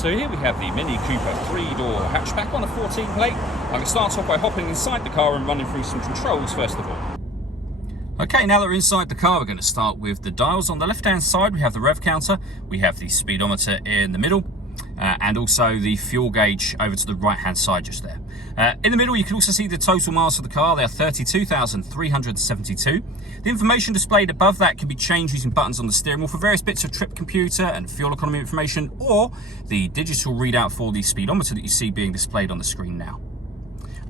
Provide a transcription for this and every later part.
So here we have the Mini Cooper 3-door hatchback on a 14 plate. I'm going to start off by hopping inside the car and running through some controls first of all. Okay, now that we're inside the car, we're going to start with the dials. On the left-hand side, we have the rev counter, we have the speedometer in the middle, and also the fuel gauge over to the right-hand side just there. In the middle, you can also see the total miles of the car. They are 32,372. The information displayed above that can be changed using buttons on the steering wheel for various bits of trip computer and fuel economy information, or the digital readout for the speedometer that you see being displayed on the screen now.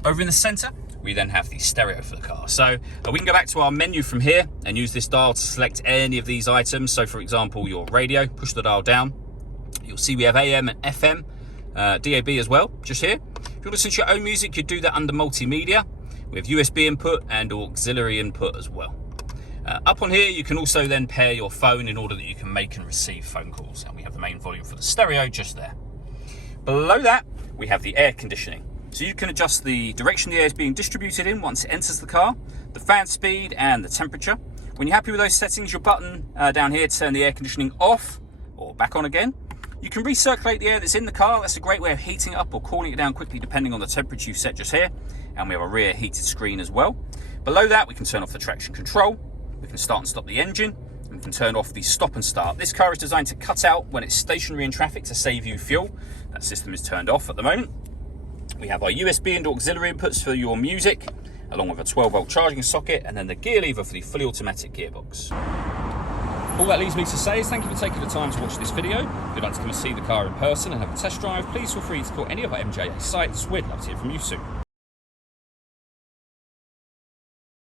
Over in the center, we then have the stereo for the car. So we can go back to our menu from here and use this dial to select any of these items. So for example, your radio, push the dial down. You'll see we have AM and FM, DAB as well, just here. If you listen to your own music, you do that under multimedia. We have USB input and auxiliary input as well. Up on here, you can also then pair your phone in order that you can make and receive phone calls. And we have the main volume for the stereo just there. Below that, we have the air conditioning. So you can adjust the direction the air is being distributed in once it enters the car, the fan speed and the temperature. When you're happy with those settings, your button down here to turn the air conditioning off or back on again. You can recirculate the air that's in the car. That's a great way of heating it up or cooling it down quickly depending on the temperature you set just here. And we have a rear heated screen as well. Below that, we can turn off the traction control. We can start and stop the engine. And we can turn off the stop and start. This car is designed to cut out when it's stationary in traffic to save you fuel. That system is turned off at the moment. We have our USB and auxiliary inputs for your music, along with a 12-volt charging socket, and then the gear lever for the fully automatic gearbox. All that leaves me to say is thank you for taking the time to watch this video. If you'd like to come and see the car in person and have a test drive, please feel free to call any of our MJA sites. We'd love to hear from you soon.